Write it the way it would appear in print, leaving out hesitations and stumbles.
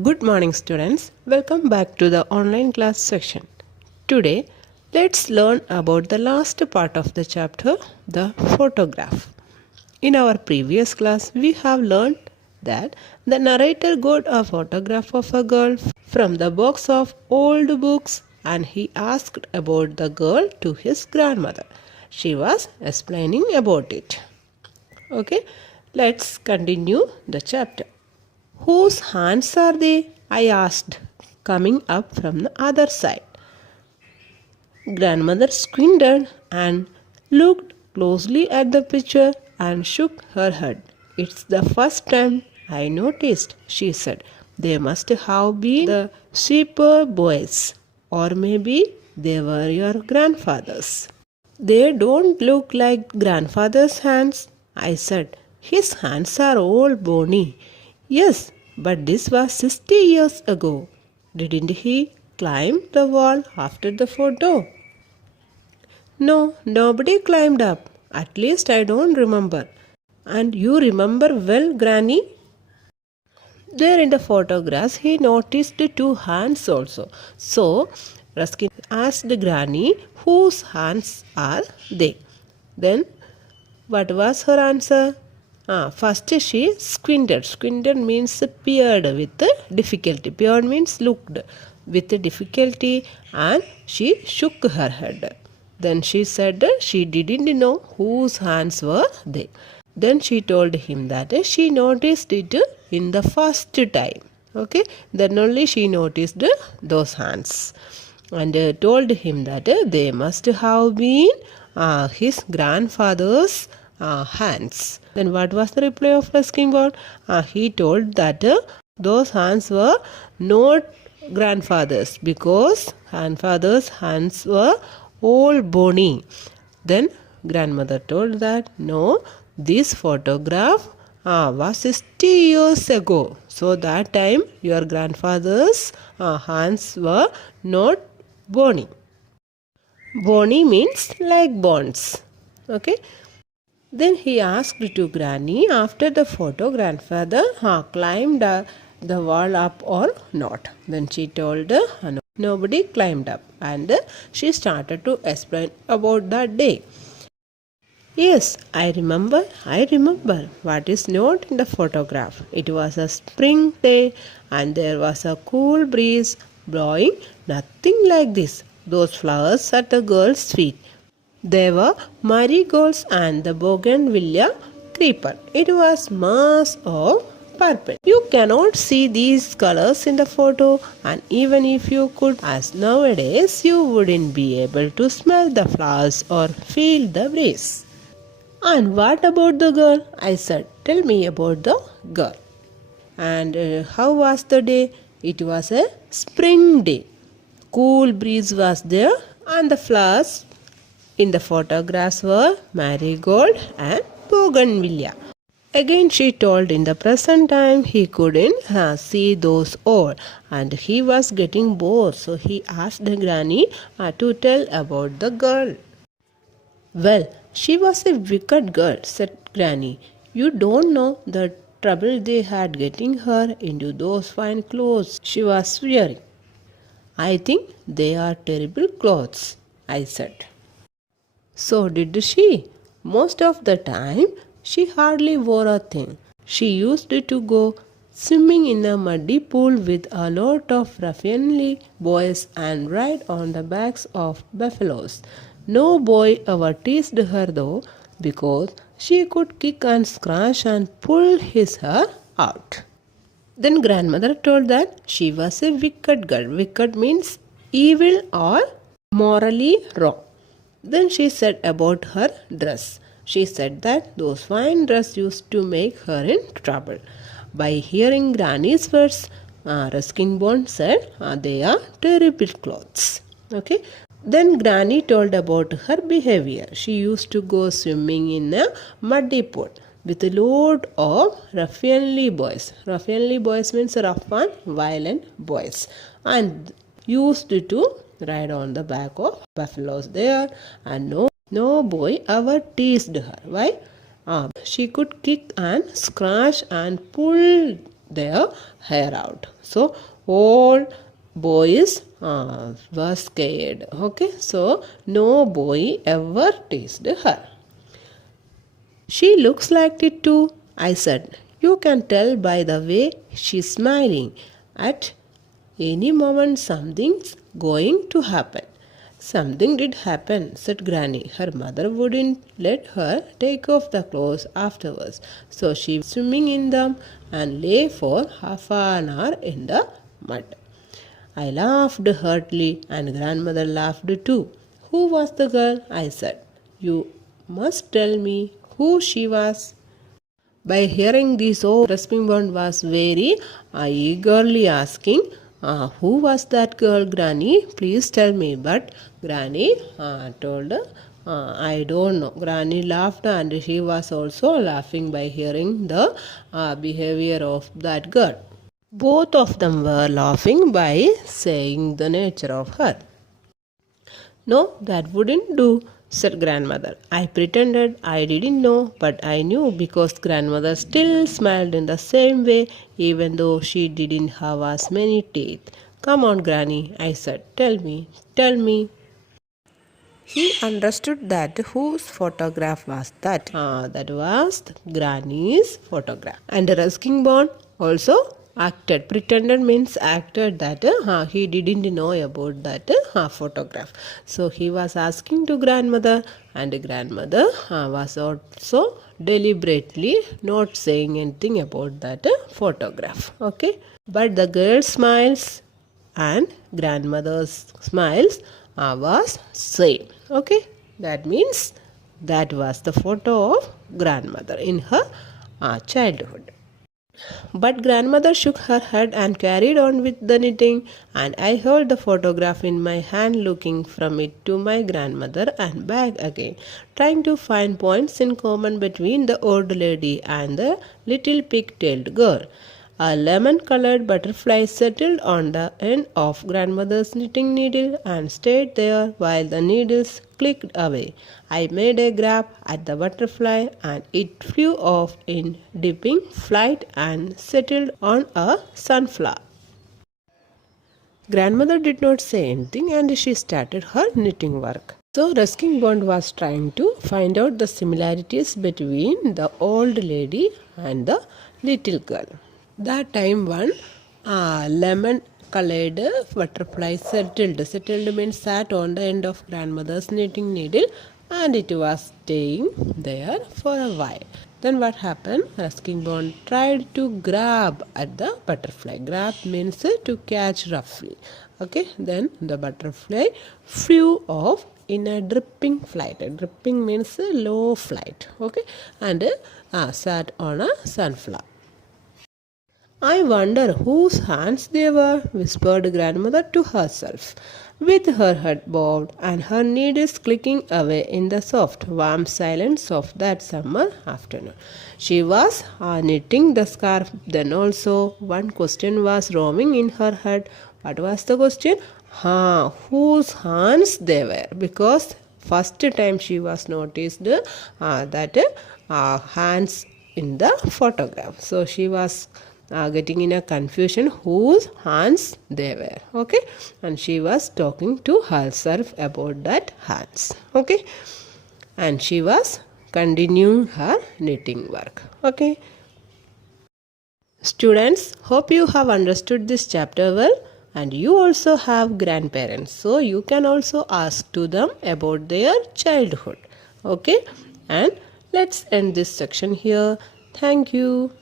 Good morning, students. Welcome back to the online class section. Today, let's learn about the last part of the chapter, the photograph. In our previous class, we have learned that the narrator got a photograph of a girl from the box of old books and he asked about the girl to his grandmother. She was explaining about it. Okay, let's continue the chapter. Whose hands are they? I asked, coming up from the other side. Grandmother squinted and looked closely at the picture and shook her head. It's the first time I noticed, she said. They must have been the shepherd boys, or maybe they were your grandfather's. They don't look like grandfather's hands, I said. His hands are all bony. Yes, but this was 60 years ago. Didn't he climb the wall after the photo? No, nobody climbed up. At least I don't remember. And you remember well, Granny? There in the photographs, he noticed the two hands also. So, Ruskin asked Granny, whose hands are they? Then, what was her answer? First she squinted. Squinted means peered with difficulty. Peered means looked with difficulty and she shook her head. Then she said she didn't know whose hands were they. Then she told him that she noticed it in the first time. Okay, then only she noticed those hands and told him that they must have been his grandfather's hands. Then what was the reply of Ruskin Bond? He told that those hands were not grandfather's because grandfather's hands were all bony. Then grandmother told that no, this photograph was 60 years ago. So that time your grandfather's hands were not bony. Bony means like bones. Okay. Then he asked to Granny after the photo grandfather climbed the wall up or not. Then she told no, nobody climbed up and she started to explain about that day. Yes, I remember. What is not in the photograph? It was a spring day and there was a cool breeze blowing, nothing like this. Those flowers at the girl's feet. They were marigolds and the bougainvillea creeper. It was mass of purple. You cannot see these colors in the photo, and even if you could, as nowadays, you wouldn't be able to smell the flowers or feel the breeze. And what about the girl? I said, tell me about the girl. And how was the day? It was a spring day. Cool breeze was there and the flowers in the photographs were marigold and bougainvillea. Again she told in the present time he couldn't see those all and he was getting bored, so he asked the granny to tell about the girl. Well, she was a wicked girl, said Granny. You don't know the trouble they had getting her into those fine clothes she was wearing. I think they are terrible clothes, I said. So did she? Most of the time, she hardly wore a thing. She used to go swimming in a muddy pool with a lot of ruffianly boys and ride on the backs of buffaloes. No boy ever teased her though, because she could kick and scratch and pull his hair out. Then grandmother told that she was a wicked girl. Wicked means evil or morally wrong. Then she said about her dress. She said that those fine dresses used to make her in trouble. By hearing Granny's words, Ruskin Bond said they are terrible clothes. Okay. Then Granny told about her behavior. She used to go swimming in a muddy pool with a load of ruffianly boys. Ruffianly boys means rough and violent boys. And used to ride on the back of buffaloes there, and no boy ever teased her. Why? She could kick and scratch and pull their hair out. So all boys were scared. Okay, so no boy ever teased her. She looks like it too, I said. You can tell by the way she's smiling. At any moment something's going to happen. Something did happen, said Granny. Her mother wouldn't let her take off the clothes afterwards, so she was swimming in them and lay for half an hour in the mud. I laughed heartily, and grandmother laughed too. Who was the girl? I said. You must tell me who she was. By hearing this, Raspingbond was very eagerly asking, who was that girl, Granny? Please tell me. But Granny told, I don't know. Granny laughed, and she was also laughing by hearing the behavior of that girl. Both of them were laughing by saying the nature of her. No, that wouldn't do, said grandmother. I pretended I didn't know, but I knew because grandmother still smiled in the same way, even though she didn't have as many teeth. Come on, Granny, I said. Tell me, tell me. He understood that whose photograph was that? That was Granny's photograph. And Ruskinbond also acted. Pretended means acted that he didn't know about that photograph. So he was asking to grandmother, and grandmother was also deliberately not saying anything about that photograph. Okay, but the girl smiles and grandmother's smiles was same. Okay, that means that was the photo of grandmother in her childhood. But grandmother shook her head and carried on with the knitting, and I held the photograph in my hand, looking from it to my grandmother and back again, trying to find points in common between the old lady and the little pig-tailed girl. A lemon-colored butterfly settled on the end of grandmother's knitting needle and stayed there while the needles clicked away. I made a grab at the butterfly and it flew off in dipping flight and settled on a sunflower. Grandmother did not say anything and she started her knitting work. So Ruskinbond was trying to find out the similarities between the old lady and the little girl. That time one lemon colored butterfly settled. Settled means sat on the end of grandmother's knitting needle and it was staying there for a while. Then what happened? Ruskinbond tried to grab at the butterfly. Grab means to catch roughly. Okay, then the butterfly flew off in a dripping flight. Dripping means low flight. Okay, and sat on a sunflower. I wonder whose hands they were, whispered grandmother to herself, with her head bowed and her needles clicking away in the soft, warm silence of that summer afternoon. She was knitting the scarf. Then also one question was roaming in her head. What was the question? Whose hands they were? Because first time she was noticed that hands in the photograph. So she was getting in a confusion whose hands they were. Okay, and she was talking to herself about that hands. Okay, and she was continuing her knitting work. Okay, students, hope you have understood this chapter well, and you also have grandparents, so you can also ask to them about their childhood. Okay, and let's end this section here. Thank you.